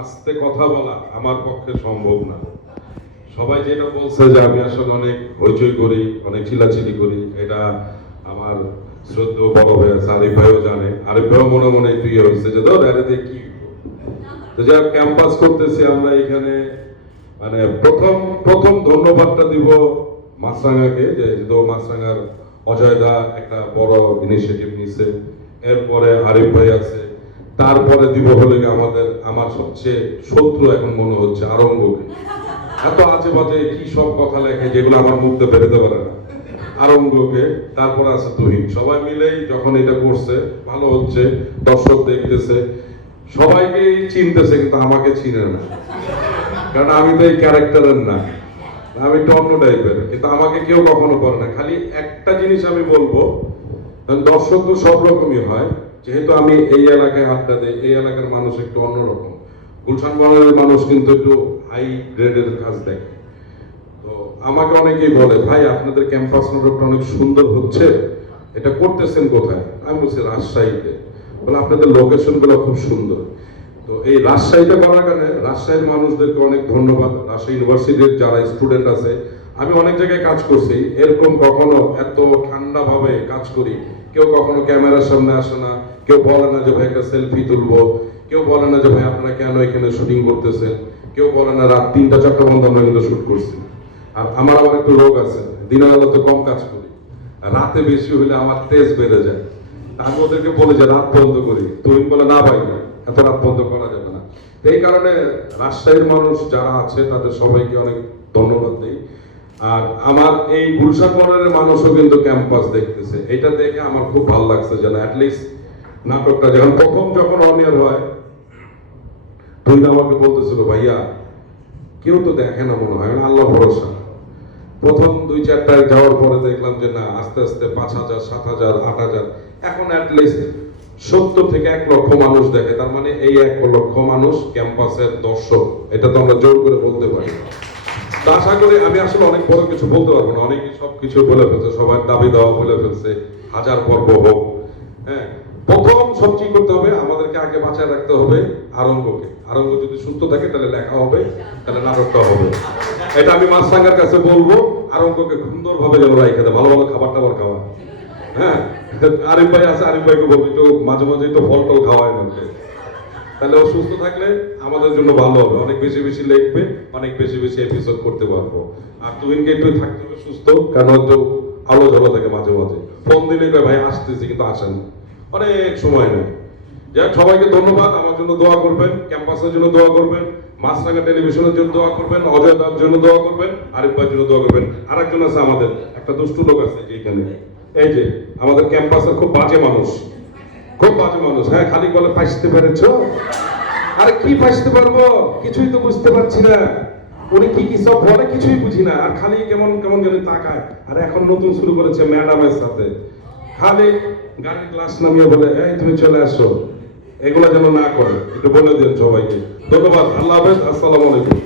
আস্তে কথা বলা আমার পক্ষে সম্ভব না। সবাই যেটা বলছে যে আমি আসলে অনেক হইচই করি, অনেক চিলাচিলি করি, এটা আমার শ্রদ্ধেয় বড় ভাই আছে আরিফ ভাইও জানে আরিফ ভাইও মনে মনে ইয়ে হয়েছে যে, ধর কি তো ক্যাম্পাস করতেছি আমরা এখানে। মানে প্রথম প্রথম ধন্যবাদটা দিব মাছরাঙ্গাকে যে তো মাছরাঙ্গার অজয় দা একটা বড় ইনিশিয়েটিভ নিছে। এরপরে আরিফ ভাই আছে তারপরে দিব হলে আমাদের, আমার সবচেয়ে শত্রু এখন মনে হচ্ছে আরঙ্গকে। এত আছে বাজে কি সব কথা লেখে যেগুলো আমার মুখ বেরোতে পারে না। আরঙ্গকে, তারপর আছে তুহিন। সবাই মিলেই যখন এটা করছে, ভালো হচ্ছে, দর্শক দেখতেছে সবাইকেই চিনতেছে কিন্তু আমাকে চিনে না। কারণ আমি তো এই ক্যারেক্টারের না। আমি একটু অন্য টাইপের। কিন্তু আমাকে কেউ কখনো করে না। খালি একটা জিনিস আমি বলব দর্শক তো সব রকমই হয়। যেহেতু আমি এই এলাকায় আড্ডা দিই, এই এলাকার মানুষ একটু অন্যরকম। গুলশান বনের মানুষ কিন্তু একটু হাই গ্রেডের কাজ দেখে। তো আমাকে অনেকেই বলে, ভাই, আপনাদের ক্যাম্পাস নাটকটা অনেক সুন্দর হচ্ছে। এটা করতেছেন কোথায়? আমি বলছি, রাজশাহীতে। বলে, আপনাদের লোকেশনগুলো খুব সুন্দর। তো এই রাজশাহীতে করার কারণে রাজশাহীর মানুষদেরকে অনেক ধন্যবাদ। রাজশাহী ইউনিভার্সিটির যারা স্টুডেন্ট আছে, আমি অনেক জায়গায় কাজ করছি। এরকম কখনো এত ঠান্ডা ভাবে কাজ করি কেউ কখনো ক্যামেরার সামনে আসে না, কেউ বলে না যে ভাই একটা সেলফি তুলবো, কেউ বলে না যে ভাই আপনারা কেন এখানে শুটিং করতেছেন, কেউ বলে না রাত তিনটা চারটা বন্ধ আমরা কিন্তু শুট করছি। আর আমার আবার একটু রোগ আছে, দিনের আলোতে কম কাজ করি। রাতে বেশি হলে আমার তেজ বেড়ে যায়। আমি ওদেরকে বলি যে রাত বন্ধ করি। তুমি বলে, না ভাই, এত রাত বন্ধ করা যাবে না। এই কারণে রাজশাহীর মানুষ যারা আছে, তাদের সবাইকে অনেক ধন্যবাদ দিই। আর আমার এই গুলশান মনের মানুষও কিন্তু ক্যাম্পাস দেখতেছে। এটা দেখে আমার খুব ভালো লাগছে যেন অ্যাটলিস্ট নাটকটা যখন প্রথম যখন অনিয়ার হয় তুই আমাকে বলতেছিল, ভাইয়া, কেউ তো দেখে না মনে হয়। আল্লাহ ভরসা। প্রথম দুই চারটায় যাওয়ার পরে দেখলাম যে না, আস্তে আস্তে পাঁচ হাজার, সাত হাজার, আট হাজার। এখন অ্যাটলিস্ট সত্তর থেকে এক লক্ষ মানুষ দেখে। তার মানে এই এক লক্ষ মানুষ ক্যাম্পাসের দর্শক। এটা তো আমরা জোর করে বলতে পারি। আশা করি আমি আসলে অনেক বড় কিছু বলতে পারব না। অনেক সব কিছু বলে ফেলছে, সবার দাবি দেওয়া বলে ফেলছে, হাজার পর্ব হোক। হ্যাঁ প্রথম সবচেয়ে করতে হবে? আমাদেরকে আগে বাঁচায় রাখতে হবে আরঙ্গকে। আরঙ্গ যদি সুস্থ থাকে, তাহলে লেখা হবে, তাহলে নাটকটা হবে। এটা আমি মাছরাঙ্গার কাছে বলব, আরঙ্গকে সুন্দরভাবে যেন রাখে দেয় ভালো ভালো খাবার টাবার খাওয়া হ্যাঁ আরিফ ভাই আছে, আরিফ ভাইকে বলব একটু মাঝে মাঝে একটু ফল টল খাওয়ায় আমাকে তাহলে ও সুস্থ থাকলে আমাদের জন্য ভালো হবে। অনেক বেশি বেশি লিখবে, অনেক বেশি বেশি এপিসোড করতে পারব। আর তুহিনকে একটু থাকতে হবে সুস্থ, কারণ একটু আলো ঝালো থাকে মাঝে মাঝে। ফোন দিলে ভাই, আসতেছি, কিন্তু আসেন। অনেক সময় নেই যাক সবাইকে ধন্যবাদ। আমার জন্য দোয়া করবেন, ক্যাম্পাসের জন্য দোয়া করবেন মাছরাঙ্গা টেলিভিশনের জন্য দোয়া করবেন অজয় দার জন্য দোয়া করবেন আরিফ ভাইয়ের জন্য দোয়া করবেন। আরেকজন আছে আমাদের, একটা দুষ্টু লোক আছে যে এখানে। এই যে, আমাদের ক্যাম্পাসের খুব বাজে মানুষ। খুব বাজে মানুষ হ্যাঁ খালি বলে ফাঁসতে পেরেছ? আরে কি ফাঁসতে পারব? কিছুই তো বুঝতে পারছি না। উনি কি কি সব বলে কিছুই বুঝি না। আর খালি কেমন কেমন যেন তাকায়। আর এখন নতুন শুরু করেছে ম্যাডামের সাথে। খালি গাড়ির গ্লাস নামিয়ে বলে, এই, তুমি চলে আসো। এগুলো যেন না করে। একটু বলে দিন সবাইকে। ধন্যবাদ। আল্লাহ হাফেজ। আসসালামু আলাইকুম।